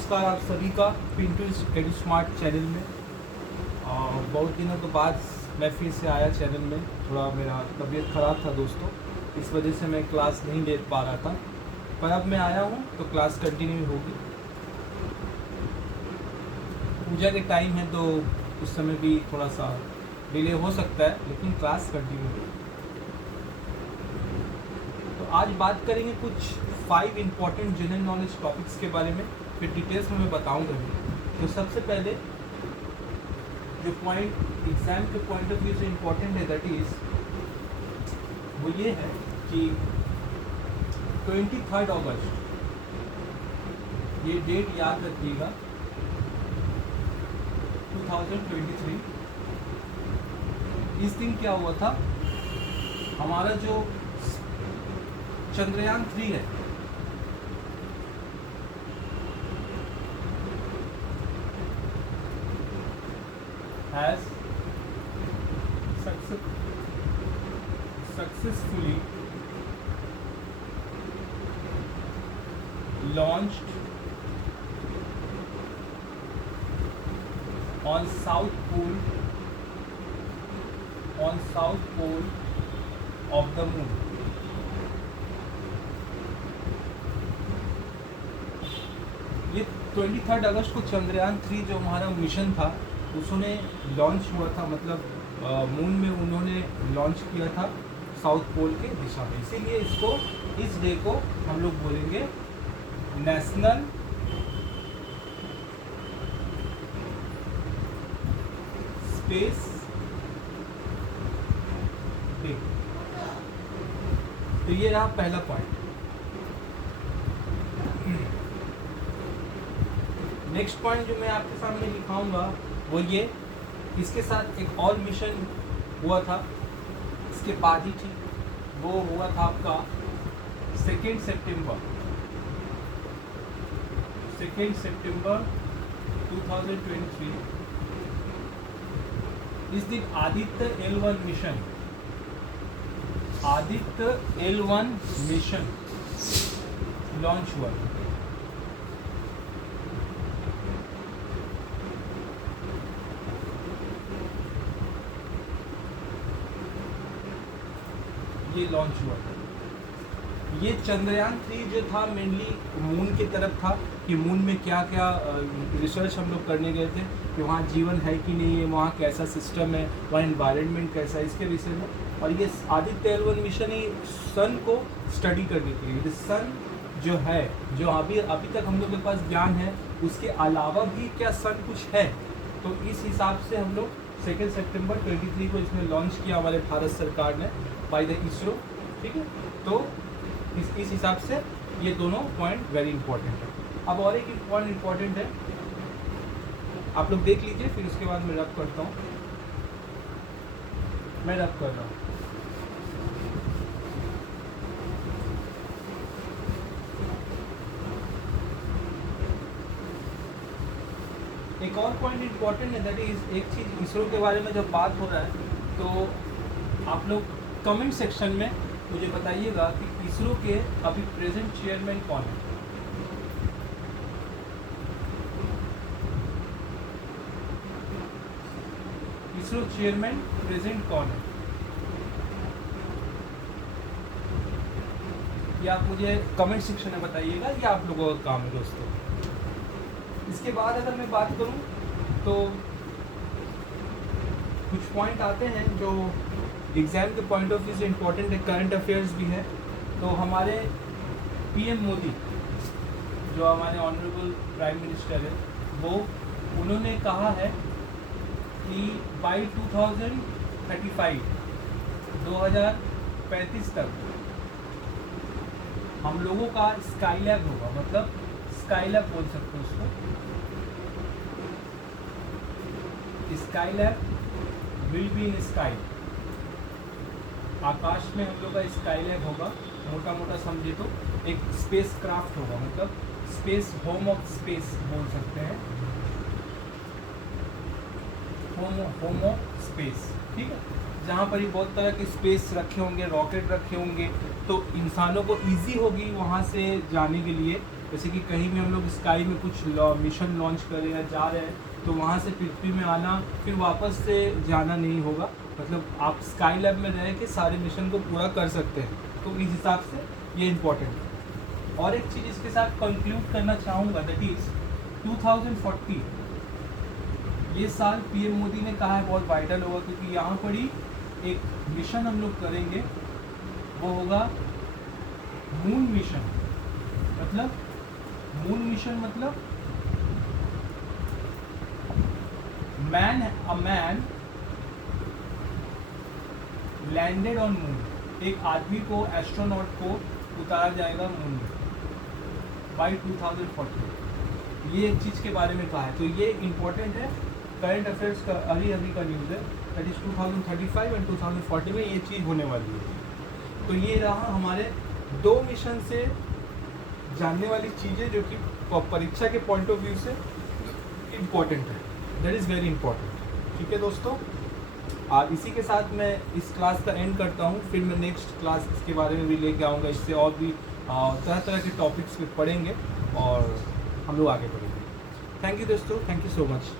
नमस्कार आप सभी का पिंटू एडू स्मार्ट चैनल में। बहुत दिनों के बाद मैं फिर से आया चैनल में। थोड़ा मेरा तबीयत ख़राब था दोस्तों, इस वजह से मैं क्लास नहीं ले पा रहा था, पर अब मैं आया हूँ तो क्लास कंटिन्यू होगी। पूजा के टाइम है तो उस समय भी थोड़ा सा डिले हो सकता है, लेकिन क्लास कंटिन्यू होगी। तो आज बात करेंगे कुछ 5 इम्पॉर्टेंट जनरल नॉलेज टॉपिक्स के बारे में, फिर डिटेल्स में मैं बताऊंगा भी। तो सबसे पहले जो पॉइंट एग्ज़ाम के पॉइंट ऑफ व्यू से इम्पॉर्टेंट है, दैट इज़ वो ये है कि 23 अगस्त, ये डेट याद रखिएगा, 2023। इस दिन क्या हुआ था, हमारा जो चंद्रयान 3 है, has successfully launched on south pole of the moon। ये 23 अगस्त को चंद्रयान 3 जो हमारा मिशन था उसने लॉन्च हुआ था, मतलब मून में उन्होंने लॉन्च किया था साउथ पोल के दिशा में। इसीलिए इसको, इस डे को हम लोग बोलेंगे नेशनल स्पेस डे। तो ये रहा पहला पॉइंट। नेक्स्ट पॉइंट जो मैं आपके सामने लिखाऊंगा वो ये, इसके साथ एक और मिशन हुआ था, इसके बाद ही ठीक, वो हुआ था आपका 2 सितंबर 2023। इस दिन आदित्य L1 मिशन लॉन्च हुआ था। ये लॉन्च हुआ था। ये चंद्रयान 3 जो था मेनली मून की तरफ था, कि मून में क्या क्या रिसर्च हम लोग करने गए थे, कि वहाँ जीवन है कि नहीं है, वहाँ कैसा सिस्टम है, वहाँ एनवायरनमेंट कैसा है, इसके विषय में। और ये आदित्य L1 मिशन ही सन को स्टडी करने के लिए, सन जो है, जो अभी तक हम लोग के पास ज्ञान है, उसके अलावा भी क्या सन कुछ है, तो इस हिसाब से हम लोग 2 सितंबर 23 को इसमें लॉन्च किया हमारे भारत सरकार ने बाय द इसरो। ठीक है, तो इस हिसाब से ये दोनों पॉइंट वेरी इंपॉर्टेंट है। अब और एक पॉइंट इंपॉर्टेंट है, आप लोग देख लीजिए, फिर उसके बाद मैं रब करता हूँ। मैं रब कर रहा हूँ। एक और पॉइंट इंपॉर्टेंट है, दैट इज एक चीज़ इसरो के बारे में जब बात हो रहा है तो आप लोग कमेंट सेक्शन में मुझे बताइएगा कि इसरो के अभी प्रेजेंट चेयरमैन कौन है। इसरो चेयरमैन प्रेजेंट कौन है, ये आप मुझे कमेंट सेक्शन में बताइएगा, ये आप लोगों का काम है दोस्तों। इसके बाद अगर मैं बात करूं तो कुछ पॉइंट आते हैं जो एग्ज़ाम के पॉइंट ऑफ व्यू से इम्पोर्टेंट है, करंट अफेयर्स भी है। तो हमारे PM मोदी, जो हमारे ऑनरेबल प्राइम मिनिस्टर है, वो उन्होंने कहा है कि बाई 2035 तक हम लोगों का स्काईलैब होगा, मतलब स्काईलैब बोल सकते हैं उसको, skylab will be in sky. आकाश में हम लोग का स्काईलैब होगा, मोटा मोटा समझे तो एक स्पेस क्राफ्ट होगा, मतलब स्पेस, होम ऑफ स्पेस बोल सकते हैं, होम ऑफ स्पेस। ठीक है, जहाँ पर ही बहुत तरह के स्पेस रखे होंगे, रॉकेट रखे होंगे, तो इंसानों को ईजी होगी वहाँ से जाने के लिए जैसे कि कहीं भी हम लोग स्काई में कुछ मिशन लॉन्च करें या जा रहे हैं तो वहाँ से पृथ्वी में आना फिर वापस से जाना नहीं होगा, मतलब आप स्काई लैब में रह के सारे मिशन को पूरा कर सकते हैं। तो इस हिसाब से ये इम्पोर्टेंट है। और एक चीज़ इसके साथ कंक्लूड करना चाहूँगा, दैट इज़ 2040 ये साल पीएम मोदी ने कहा है बहुत वाइटल होगा, क्योंकि यहाँ पर ही एक मिशन हम लोग करेंगे, वो होगा मून मिशन। मतलब मून मिशन मतलब a man landed on moon, एक आदमी को, एस्ट्रोनॉट को उतारा जाएगा मून में बाई 2040। ये एक चीज़ के बारे में कहा है, तो ये इम्पोर्टेंट है, करंट अफेयर्स का अभी का न्यूज़ है, दैट इज़ 2035 एंड 2040 में ये चीज़ होने वाली है। तो ये रहा हमारे 2 मिशन से जानने वाली चीज़ें जो कि परीक्षा के पॉइंट ऑफ व्यू से इम्पोर्टेंट है, दैट इज़ वेरी इंपॉर्टेंट। ठीक है दोस्तों, और इसी के साथ मैं इस क्लास का एंड करता हूँ, फिर मैं नेक्स्ट क्लास इसके बारे में भी लेके आऊँगा, इससे और भी तरह तरह के टॉपिक्स पे पढ़ेंगे और हम लोग आगे बढ़ेंगे। थैंक यू दोस्तों, थैंक यू सो मच।